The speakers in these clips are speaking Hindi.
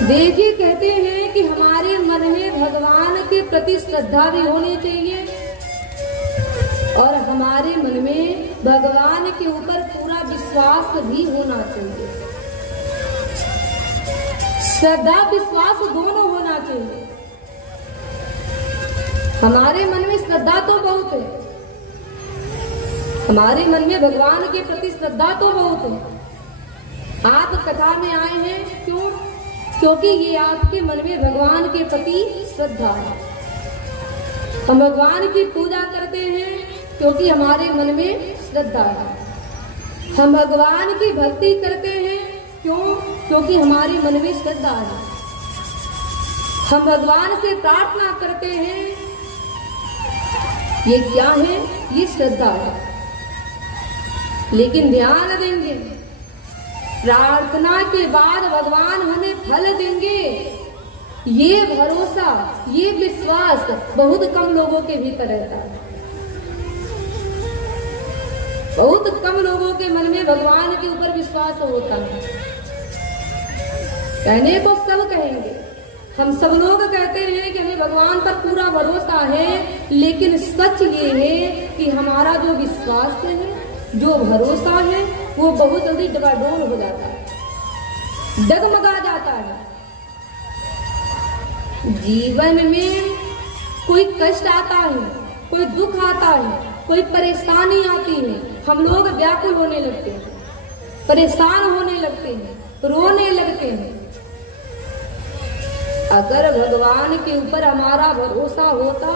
देखिए, कहते हैं कि हमारे मन में भगवान के प्रति श्रद्धा भी होनी चाहिए और हमारे मन में भगवान के ऊपर पूरा विश्वास भी होना चाहिए। श्रद्धा विश्वास दोनों होना चाहिए। हमारे मन में श्रद्धा तो बहुत है, हमारे मन में भगवान के प्रति श्रद्धा तो बहुत है। आप कथा में आए हैं क्यों? क्योंकि ये आपके मन में भगवान के प्रति श्रद्धा है। हम भगवान की पूजा करते हैं क्योंकि हमारे मन में श्रद्धा है। हम भगवान की भक्ति करते हैं क्यों? क्योंकि हमारे मन में श्रद्धा है। हम भगवान से प्रार्थना करते हैं, ये क्या है? ये श्रद्धा है। लेकिन ध्यान देंगे, प्रार्थना के बाद भगवान हमें फल देंगे, ये भरोसा, ये विश्वास बहुत कम लोगों के भीतर रहता है। बहुत कम लोगों के मन में भगवान के ऊपर विश्वास होता है। कहने को सब कहेंगे, हम सब लोग कहते हैं कि हमें भगवान पर पूरा भरोसा है, लेकिन सच ये है कि हमारा जो विश्वास है, जो भरोसा है, वो बहुत जल्दी डबाडोल हो जाता है, डगमगा जाता है। जीवन में कोई कष्ट आता है, कोई दुख आता है, कोई परेशानी आती है, हम लोग व्याकुल होने लगते हैं, परेशान होने लगते हैं, रोने लगते हैं। अगर भगवान के ऊपर हमारा भरोसा होता,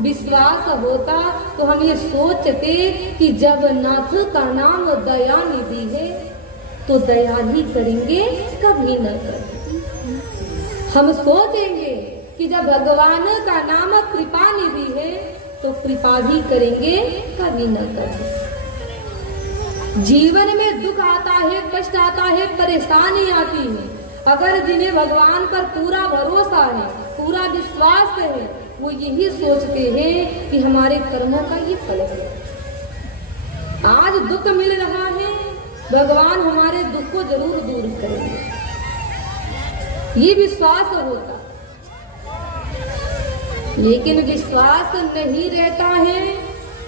विश्वास होता, तो हम ये सोचते कि जब नाथ का नाम दया निधि है तो दया ही करेंगे, कभी न करेंगे। हम सोचेंगे कि जब भगवान का नाम कृपा निधि है तो कृपा भी करेंगे, कभी न करेंगे। जीवन में दुख आता है, कष्ट आता है, परेशानी आती है, अगर जिन्हें भगवान पर पूरा भरोसा है, पूरा विश्वास है, वो यही सोचते हैं कि हमारे कर्मों का ये फल है। आज दुख मिल रहा है, भगवान हमारे दुख को जरूर दूर करेंगे, ये विश्वास होता। लेकिन विश्वास नहीं रहता है,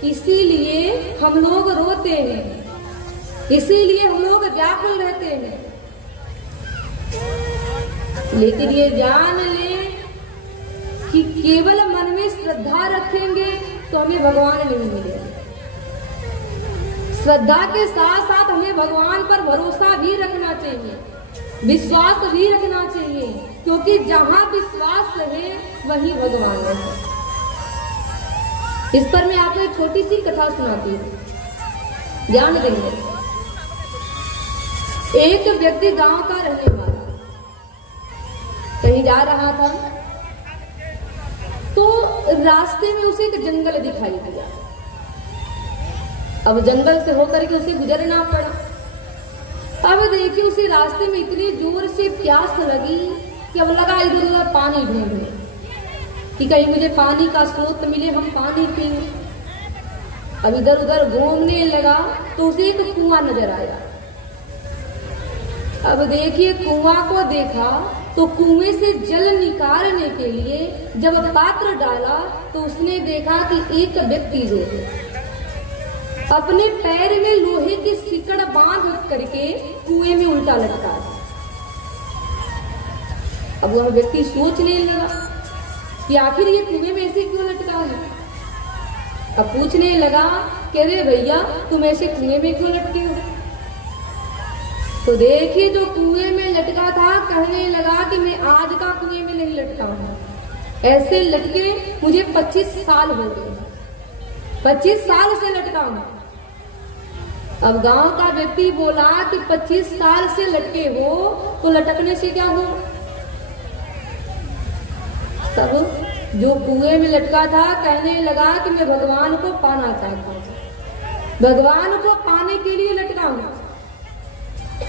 इसीलिए हम लोग रोते हैं, इसीलिए हम लोग व्याकुल रहते हैं। लेकिन ये जान लें कि केवल मन में श्रद्धा रखेंगे तो हमें भगवान नहीं मिलेगा। श्रद्धा के साथ साथ हमें भगवान पर भरोसा भी रखना चाहिए, विश्वास भी रखना चाहिए, क्योंकि जहाँ विश्वास है वहीं भगवान है। इस पर मैं आपको एक छोटी सी कथा सुनाती हूँ, ध्यान देंगे। एक व्यक्ति गांव का रहने वाला कहीं जा रहा था, तो रास्ते में उसे एक जंगल दिखाई दिया। अब जंगल से होकर के उसे गुजरना पड़ा। अब देखिए, उसे रास्ते में इतनी जोर से प्यास लगी कि अब लगा इधर उधर पानी ढूंढने कि कहीं मुझे पानी का स्रोत मिले, हम पानी पिए। अब इधर उधर घूमने लगा तो उसे एक कुआं नजर आया। अब देखिए, कुआं को देखा तो कुएं से जल निकालने के लिए जब पात्र डाला तो उसने देखा कि एक व्यक्ति जो है अपने पैर में लोहे की सिकड़ बांध करके कुएं में उल्टा लटका है। अब वह व्यक्ति सोचने लगा कि आखिर ये कुएं में ऐसे क्यों लटका है। अब पूछने लगा कि अरे भैया, तुम ऐसे कुएं में क्यों लटके हो? तो देखिए, जो कुएं में लटका था कहने लगा कि मैं आज का कुएं में नहीं लटका हूं, ऐसे लटके मुझे 25 साल हो गए, 25 साल से लटका हूं। अब गांव का व्यक्ति बोला कि 25 साल से लटके हो तो लटकने से क्या हो? तब जो कुएं में लटका था कहने लगा कि मैं भगवान को पाना चाहता हूं, भगवान को पाने के लिए लटका हूं।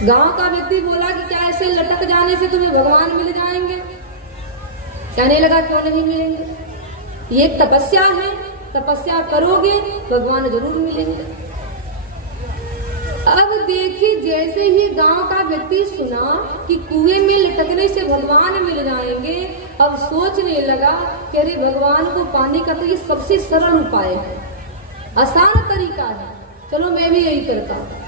गांव का व्यक्ति बोला कि क्या ऐसे लटक जाने से तुम्हें भगवान मिल जाएंगे? कहने लगा क्यों नहीं मिलेंगे, ये तपस्या है, तपस्या करोगे भगवान जरूर मिलेंगे। अब देखिए, जैसे ही गांव का व्यक्ति सुना कि कुएं में लटकने से भगवान मिल जाएंगे। अब सोचने लगा कि अरे भगवान को पाने का तो ये सबसे सरल उपाय है, आसान तरीका है, चलो मैं भी यही करता हूँ।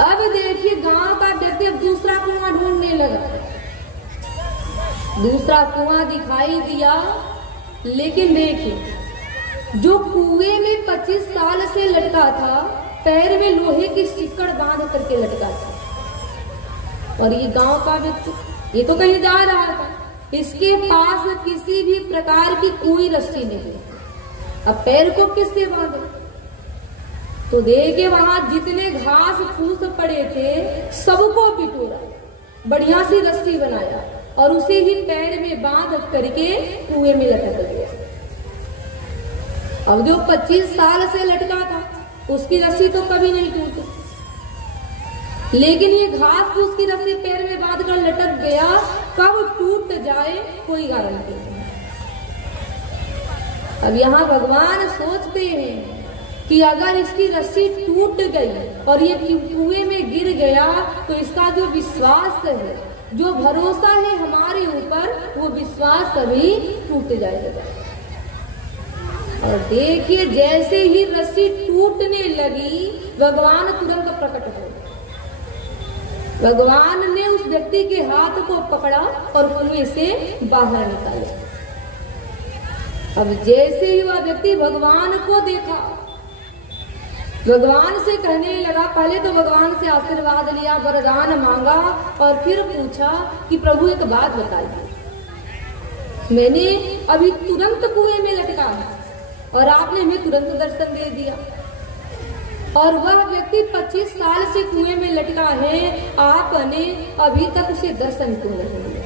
अब देखिए गांव का व्यक्ति अब दूसरा कुआं ढूंढने लगा। दूसरा कुआं दिखाई दिया, लेकिन देखिए जो कुएं में 25 साल से लटका था, पैर में लोहे की सिक्कड़ बांध करके लटका था। और ये गांव का व्यक्ति, ये तो कहीं जा रहा था, इसके पास किसी भी प्रकार की कोई रस्सी नहीं। अब पैर को किससे बांधे? तो देखे वहां जितने घास फूस पड़े थे सबको बिटोरा, बढ़िया सी रस्सी बनाया और उसे ही पैर में बांध करके कुएं में लटक गया। अब जो 25 साल से लटका था उसकी रस्सी तो कभी नहीं टूटी, लेकिन ये घास फूस की रस्सी पैर में बांध कर लटक गया, कब टूट जाए कोई गारंटी नहीं। अब यहाँ भगवान सोचते हैं कि अगर इसकी रस्सी टूट गई और ये कुएं में गिर गया तो इसका जो विश्वास है, जो भरोसा है हमारे ऊपर, वो विश्वास कभी टूट जाएगा। और देखिए जैसे ही रस्सी टूटने लगी भगवान तुरंत प्रकट हो गए। भगवान ने उस व्यक्ति के हाथ को पकड़ा और कुएं से बाहर निकाला। अब जैसे ही वह व्यक्ति भगवान को देखा, भगवान से कहने लगा, पहले तो भगवान से आशीर्वाद लिया, वरदान मांगा और फिर पूछा कि प्रभु एक बात बताइए, मैंने अभी तुरंत कुएं में लटका और आपने हमें तुरंत दर्शन दे दिया, और वह व्यक्ति 25 साल से कुएं में लटका है, आपने अभी तक उसे दर्शन क्यों नहीं दिया?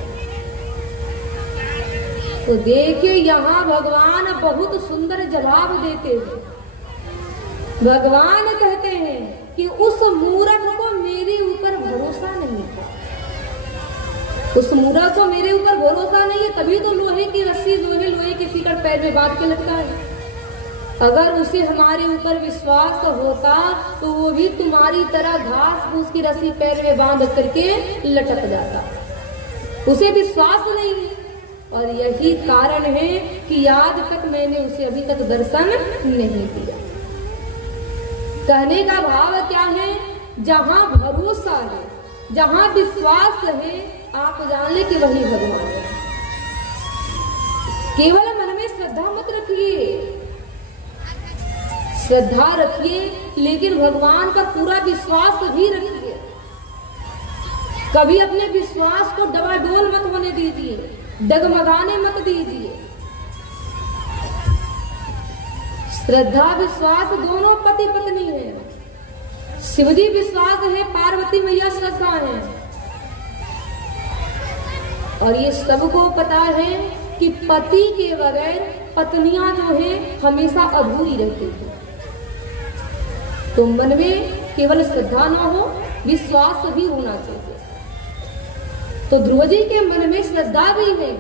तो देखिए यहाँ भगवान बहुत सुंदर जवाब देते हैं। भगवान कहते हैं कि उस मूर्ख को मेरे ऊपर भरोसा नहीं था, उस मूर्ख को मेरे ऊपर भरोसा नहीं है, तभी तो लोहे की रस्सी, लोहे की सिकड़ पैर में बांध के लटका है। अगर उसे हमारे ऊपर विश्वास होता तो वो भी तुम्हारी तरह घास फूस की रस्सी पैर में बांध करके लटक जाता। उसे विश्वास नहीं, और यही कारण है कि आज तक मैंने उसे अभी तक दर्शन नहीं दिया। कहने का भाव क्या है? जहां भरोसा है, जहां विश्वास है, आप जान ले कि वही भगवान है। केवल मन में श्रद्धा मत रखिए, श्रद्धा रखिए, लेकिन भगवान का पूरा विश्वास भी रखिए। कभी अपने विश्वास को डबाडोल मत होने दीजिए, डगमगाने मत दीजिए। श्रद्धा विश्वास दोनों पति पत्नी है। शिवजी विश्वास है, पार्वती मैया श्रद्धा है, और ये सबको पता है कि पति के बगैर पत्नियां जो है हमेशा अधूरी रहती है। तो मन में केवल श्रद्धा ना हो, विश्वास भी होना चाहिए। तो ध्रुव जी के मन में श्रद्धा भी है,